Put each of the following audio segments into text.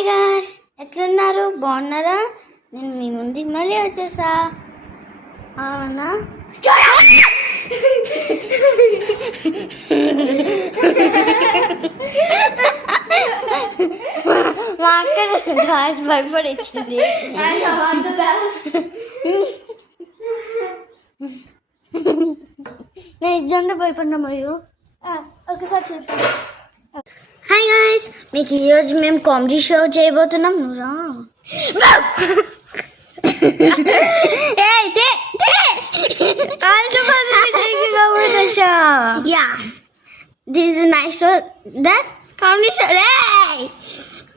Hi guys, ఎట్లున్నారు? బాగున్నారా? నేను మీ ముందుకి మళ్ళీ వచ్చేసా. అవునా? మా అక్క గాయ్స్ భయపడిచ్చింది. నేను నిజంగా భయపడినా మరియు ఒకసారి చూద్దాం. హాయ్ గాయ్స్, మీకు ఈరోజు మేము కామెడీ షో చేయబోతున్నాం. నువ్వురా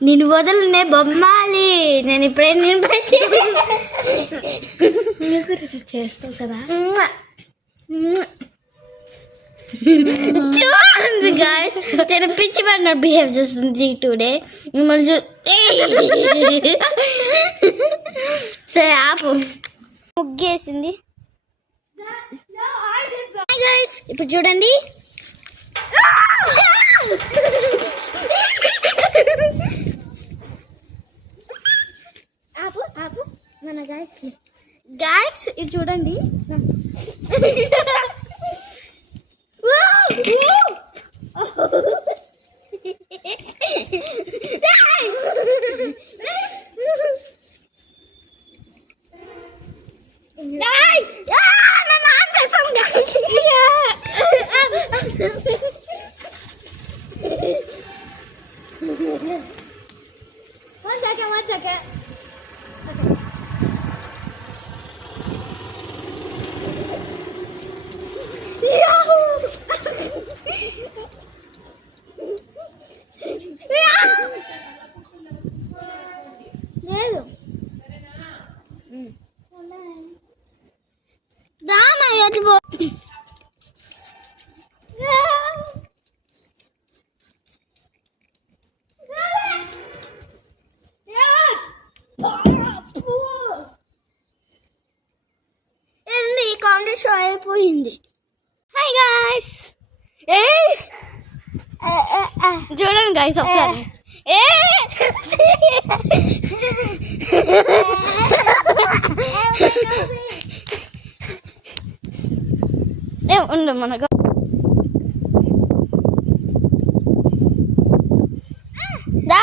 నేను వదలనే బొమ్మాలి. నేను ఇప్పుడే చేస్తావు కదా. చూడండి గాయ్స్, చాలా పిచ్చి పడిన బిహేవ్ చేస్తుంది టుడే. మిమ్మల్ని సరే ఆపు. ముగ్గేసింది. గాయ్స్, ఇప్పుడు చూడండి. ఆపు ఆపు మన గాయ్స్ ఇది చూడండి. One second. Okay. Comedy show అయిపోయింది. హాయ్ గాయ్స్, చూడండి గాయ్స్ ఒకసారి. ఉండు మనకు దా